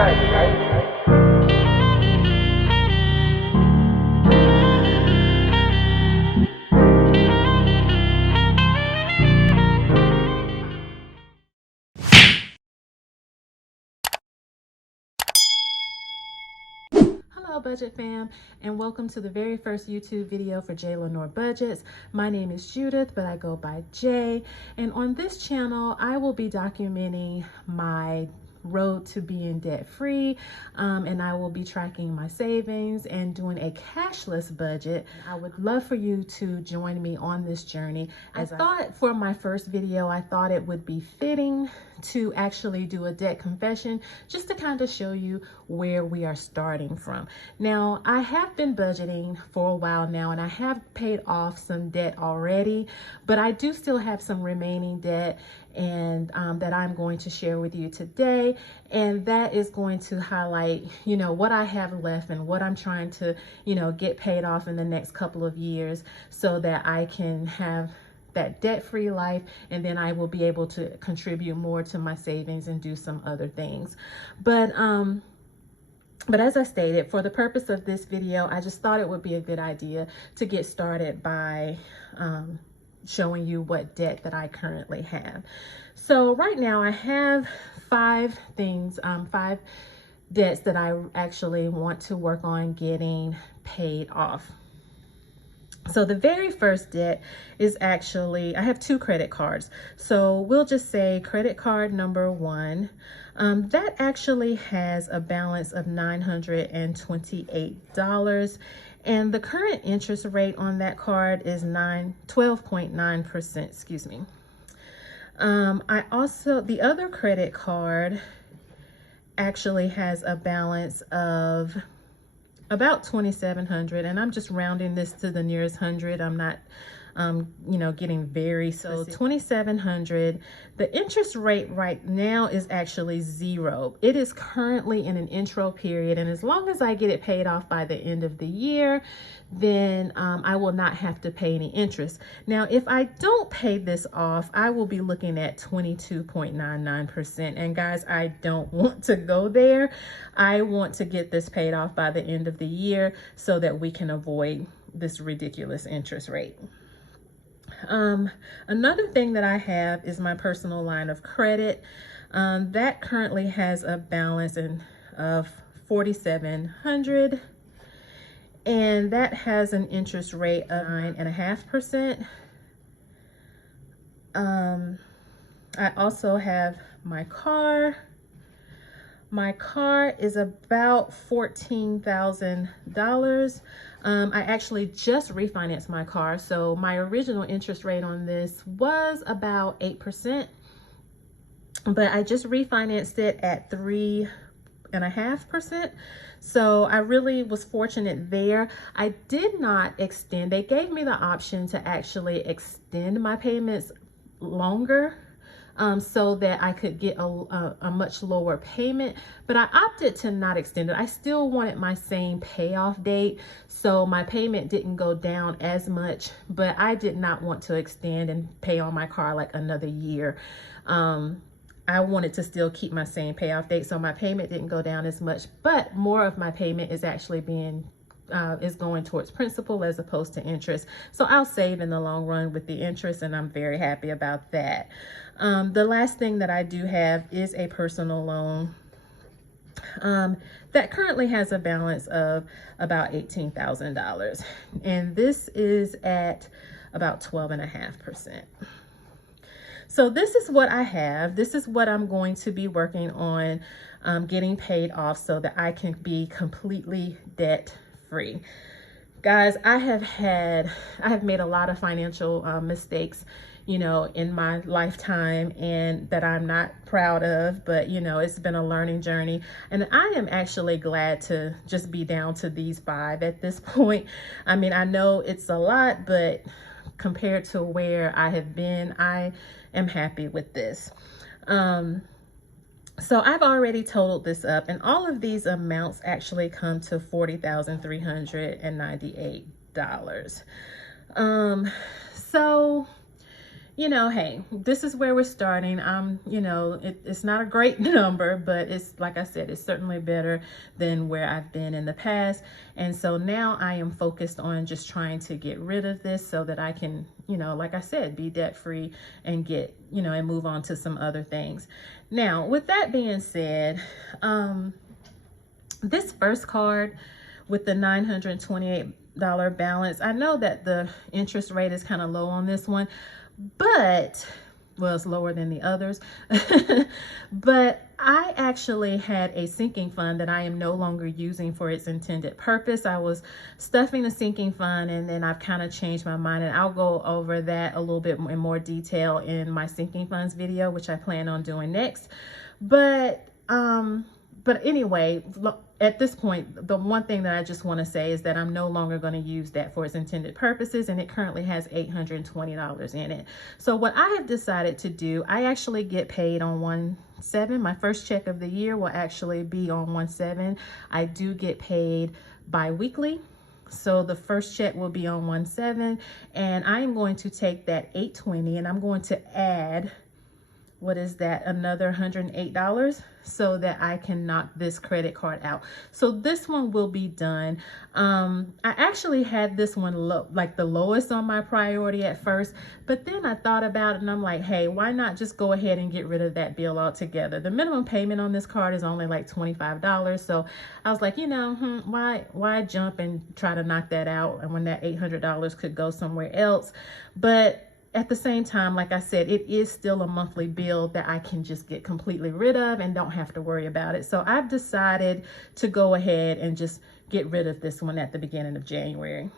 Hello budget fam, and welcome to the very first YouTube video for J Lenore Budgets. My name is Judith, but I go by J, and on this channel I will be documenting my road to being debt free, and I will be tracking my savings and doing a cashless budget. I would love for you to join me on this journey. As I thought for my first video, I thought it would be fitting to actually do a debt confession, just to kind of show you where we are starting from. Now, I have been budgeting for a while now, and I have paid off some debt already, but I do still have some remaining debt, and that I'm going to share with you today. And that is going to highlight, what I have left and what I'm trying to, get paid off in the next couple of years, so that I can have that debt-free life, and then I will be able to contribute more to my savings and do some other things. But as I stated, for the purpose of this video, I just thought it would be a good idea to get started by showing you what debt that I currently have. So right now I have five debts that I actually want to work on getting paid off. So the very first debt is actually, I have two credit cards. So we'll just say credit card number one. That actually has a balance of $928. And the current interest rate on that card is 12.9%, excuse me. The other credit card actually has a balance of about $2,700, and I'm just rounding this to the nearest hundred. I'm not getting very specific. So $2,700. The interest rate right now is actually 0. It is currently in an intro period, and as long as I get it paid off by the end of the year, then I will not have to pay any interest. Now, if I don't pay this off, I will be looking at 22.99%. And guys, I don't want to go there. I want to get this paid off by the end of the year so that we can avoid this ridiculous interest rate. Another thing that I have is my personal line of credit. That currently has a balance of $4,700, and that has an interest rate of 9.5%. I also have my car. My car is about $14,000. I actually just refinanced my car. So my original interest rate on this was about 8%, but I just refinanced it at 3.5%. So I really was fortunate there. I did not extend. They gave me the option to actually extend my payments longer, so that I could get a much lower payment, but I opted to not extend it. I still wanted my same payoff date, so my payment didn't go down as much, but I did not want to extend and pay on my car like another year. I wanted to still keep my same payoff date, so my payment didn't go down as much, but more of my payment is actually is going towards principal as opposed to interest. So I'll save in the long run with the interest, and I'm very happy about that. The last thing that I do have is a personal loan that currently has a balance of about $18,000, and this is at about 12.5%. So this is what I have. This is what I'm going to be working on getting paid off so that I can be completely debt free. Guys, I have made a lot of financial mistakes, in my lifetime, and that I'm not proud of, but it's been a learning journey, and I am actually glad to just be down to these 5 at this point. I mean, I know it's a lot, but compared to where I have been, I am happy with this. So I've already totaled this up, and all of these amounts actually come to $40,398. So, you know, hey, this is where we're starting. You know, it's not a great number, but it's, like I said, it's certainly better than where I've been in the past. And so now I am focused on just trying to get rid of this so that I can, you know, like I said, be debt free and get, you know, and move on to some other things. Now, with that being said, this first card with the $928 balance, I know that the interest rate is kind of low on this one, but, well, it's lower than the others. But I actually had a sinking fund that I am no longer using for its intended purpose. I was stuffing the sinking fund, and then I've kind of changed my mind, and I'll go over that a little bit in more detail in my sinking funds video, which I plan on doing next. But anyway, at this point, the one thing that I just want to say is that I'm no longer going to use that for its intended purposes, and it currently has $820 in it. So what I have decided to do, I actually get paid on 1/7. My first check of the year will actually be on 1/7. I do get paid bi-weekly. So the first check will be on 1/7, and I am going to take that $820 and I'm going to add, what is that, another $108, so that I can knock this credit card out. So this one will be done. I actually had this one like the lowest on my priority at first, but then I thought about it and I'm like, hey, why not just go ahead and get rid of that bill altogether? The minimum payment on this card is only like $25. So I was like, you know, why jump and try to knock that out, and when that $800 could go somewhere else? But at the same time, like I said, it is still a monthly bill that I can just get completely rid of and don't have to worry about it. So I've decided to go ahead and just get rid of this one at the beginning of January.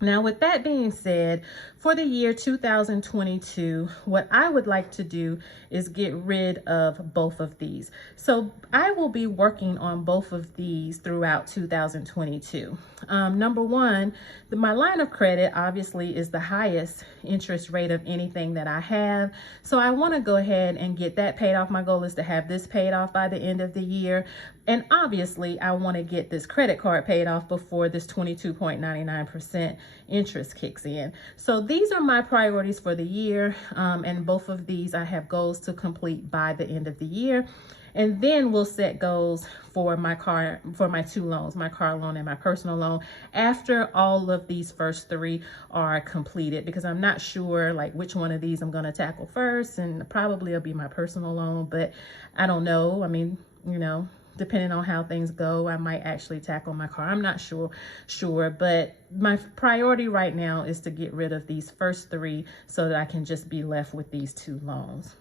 Now, with that being said, for the year 2022, what I would like to do is get rid of both of these. So I will be working on both of these throughout 2022. Number one, my line of credit obviously is the highest interest rate of anything that I have. So I want to go ahead and get that paid off. My goal is to have this paid off by the end of the year. And obviously, I want to get this credit card paid off before this 22.99% interest kicks in. So these are my priorities for the year. And both of these I have goals to complete by the end of the year. And then we'll set goals for my two loans, my car loan and my personal loan, after all of these first three are completed, because I'm not sure like which one of these I'm going to tackle first, and probably it'll be my personal loan, but I don't know. I mean, you know, depending on how things go, I might actually tackle my car. I'm not sure, but my priority right now is to get rid of these first three so that I can just be left with these two loans.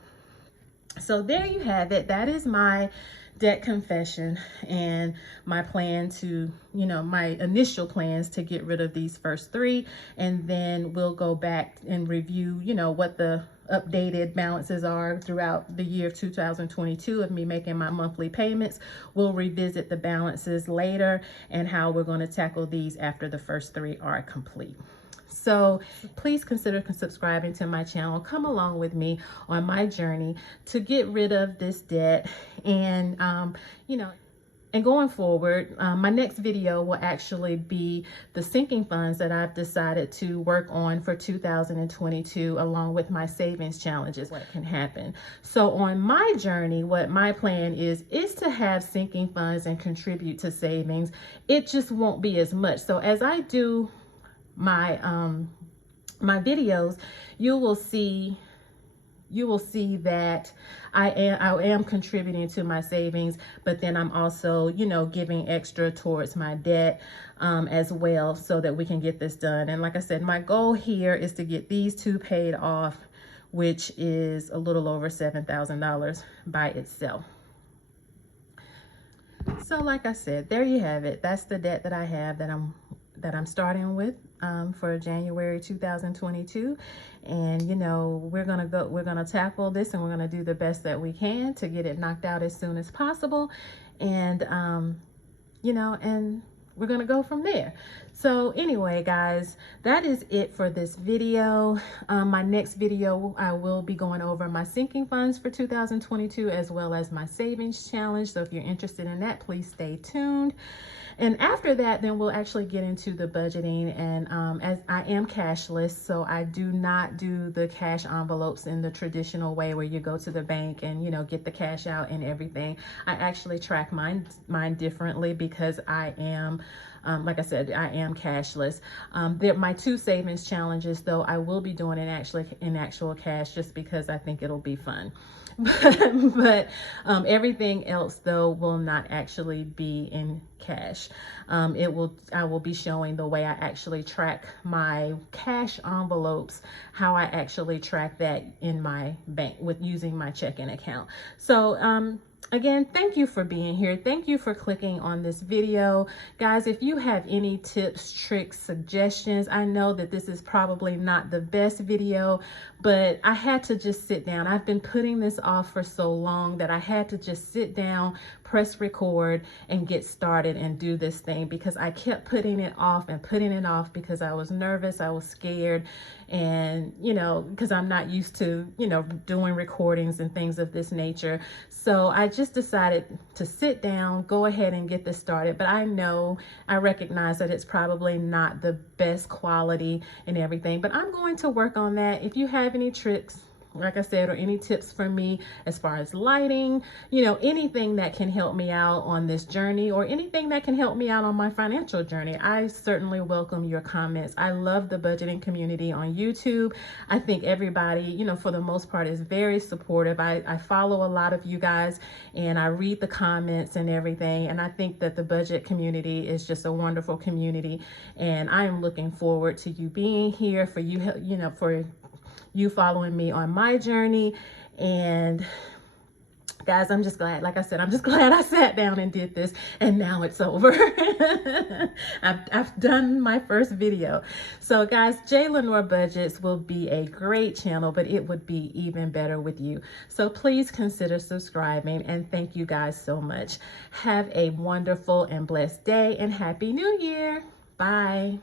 So there you have it. That is my debt confession and my plan to, you know, my initial plans to get rid of these first three. And then we'll go back and review, you know, what the updated balances are throughout the year of 2022 of me making my monthly payments. We'll revisit the balances later and how we're going to tackle these after the first three are complete. So please consider subscribing to my channel. Come along with me on my journey to get rid of this debt. And, you know, and going forward, my next video will actually be the sinking funds that I've decided to work on for 2022, along with my savings challenges, what can happen. So on my journey, what my plan is to have sinking funds and contribute to savings. It just won't be as much. So as I do my my videos, you will see that I am contributing to my savings, but then I'm also, you know, giving extra towards my debt as well, so that we can get this done. And like I said, my goal here is to get these two paid off, which is a little over $7,000 by itself. So like I said, there you have it. That's the debt that I have that I'm starting with for January 2022. And you know, we're gonna tackle this, and we're gonna do the best that we can to get it knocked out as soon as possible. And you know, and we're gonna go from there. So anyway, guys, that is it for this video. My next video, I will be going over my sinking funds for 2022 as well as my savings challenge. So if you're interested in that, please stay tuned. And after that, then we'll actually get into the budgeting. And as I am cashless, so I do not do the cash envelopes in the traditional way where you go to the bank and, you know, get the cash out and everything. I actually track mine differently because I am, like I said, I am cashless. My 2 savings challenges, though, I will be doing in actual cash just because I think it'll be fun. but everything else, though, will not actually be in cash. I will be showing the way I actually track my cash envelopes, how I actually track that in my bank with using my checking account. So again, thank you for being here. Thank you for clicking on this video. Guys, if you have any tips, tricks, suggestions, I know that this is probably not the best video, but I had to just sit down. I've been putting this off for so long that I had to just sit down, press record, and get started and do this thing because I kept putting it off because I was nervous, I was scared, and, you know, because I'm not used to, you know, doing recordings and things of this nature. So I just decided to sit down, go ahead and get this started. But I recognize that it's probably not the best quality and everything, but I'm going to work on that. If you have any tricks, like I said, or any tips for me as far as lighting, you know, anything that can help me out on this journey or anything that can help me out on my financial journey, I certainly welcome your comments. I love the budgeting community on YouTube. I think everybody, you know, for the most part is very supportive. I follow a lot of you guys and I read the comments and everything. And I think that the budget community is just a wonderful community. And I am looking forward to you being here, for you, you know, for you following me on my journey. And guys, I'm just glad, like I said, I'm just glad I sat down and did this, and now it's over. I've done my first video. So guys, J Lenore Budgets will be a great channel, but it would be even better with you. So please consider subscribing, and thank you guys so much. Have a wonderful and blessed day, and Happy New Year. Bye.